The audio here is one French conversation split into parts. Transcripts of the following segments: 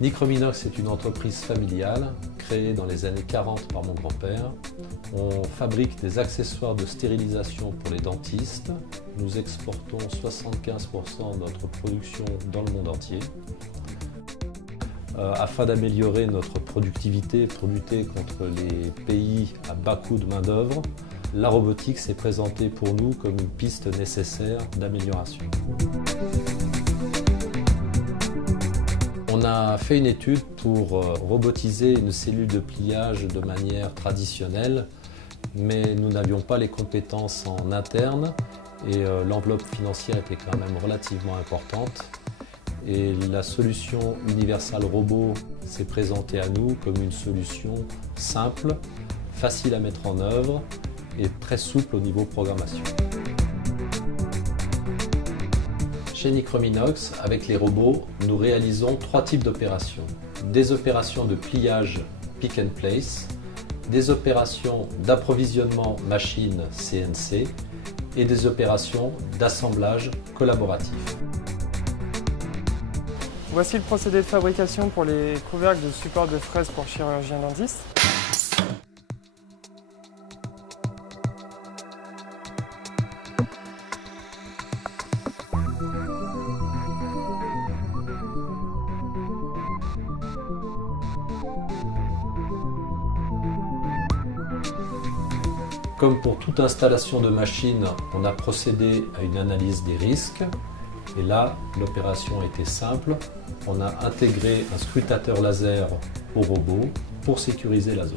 Nicrominox est une entreprise familiale créée dans les années 40 par mon grand-père. On fabrique des accessoires de stérilisation pour les dentistes. Nous exportons 75% de notre production dans le monde entier. Afin d'améliorer notre productivité pour lutter contre les pays à bas coût de main-d'œuvre, la robotique s'est présentée pour nous comme une piste nécessaire d'amélioration. On a fait une étude pour robotiser une cellule de pliage de manière traditionnelle, mais nous n'avions pas les compétences en interne et l'enveloppe financière était quand même relativement importante. Et la solution Universal Robot s'est présentée à nous comme une solution simple, facile à mettre en œuvre et très souple au niveau programmation. Chez Nicrominox, avec les robots, nous réalisons 3 types d'opérations. Des opérations de pliage pick and place, des opérations d'approvisionnement machine CNC et des opérations d'assemblage collaboratif. Voici le procédé de fabrication pour les couvercles de support de fraises pour chirurgiens dentistes. Comme pour toute installation de machine, on a procédé à une analyse des risques. Et là, l'opération était simple. On a intégré un scrutateur laser au robot pour sécuriser la zone.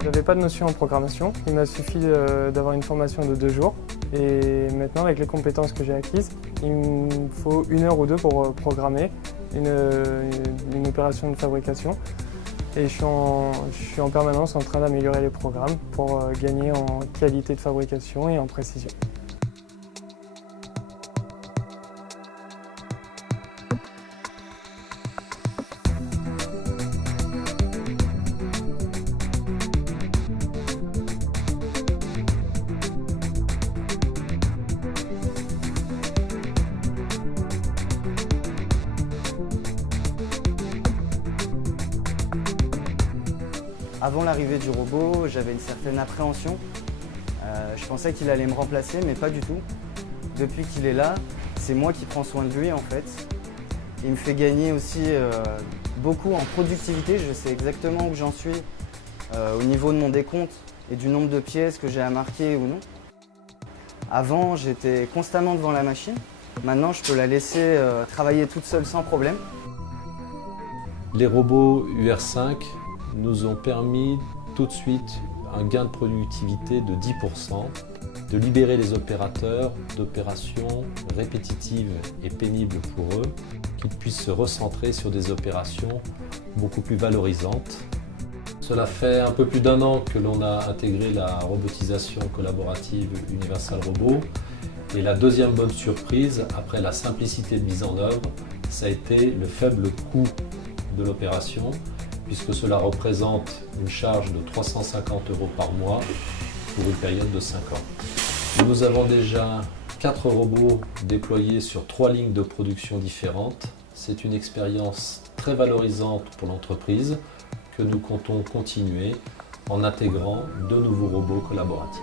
Je n'avais pas de notion en programmation, il m'a suffi d'avoir une formation de 2 jours. Et maintenant, avec les compétences que j'ai acquises, il me faut 1 heure ou 2 pour programmer une opération de fabrication. Et je suis en permanence en train d'améliorer les programmes pour gagner en qualité de fabrication et en précision. Avant l'arrivée du robot, j'avais une certaine appréhension. Je pensais qu'il allait me remplacer, mais pas du tout. Depuis qu'il est là, c'est moi qui prends soin de lui en fait. Il me fait gagner aussi beaucoup en productivité. Je sais exactement où j'en suis au niveau de mon décompte et du nombre de pièces que j'ai à marquer ou non. Avant, j'étais constamment devant la machine. Maintenant, je peux la laisser travailler toute seule sans problème. Les robots UR5 nous ont permis tout de suite un gain de productivité de 10%, de libérer les opérateurs d'opérations répétitives et pénibles pour eux, qu'ils puissent se recentrer sur des opérations beaucoup plus valorisantes. Cela fait un peu plus d'1 an que l'on a intégré la robotisation collaborative Universal Robot. Et la deuxième bonne surprise, après la simplicité de mise en œuvre, ça a été le faible coût de l'opération, puisque cela représente une charge de 350 € par mois pour une période de 5 ans. Nous avons déjà 4 robots déployés sur 3 lignes de production différentes. C'est une expérience très valorisante pour l'entreprise que nous comptons continuer en intégrant de nouveaux robots collaboratifs.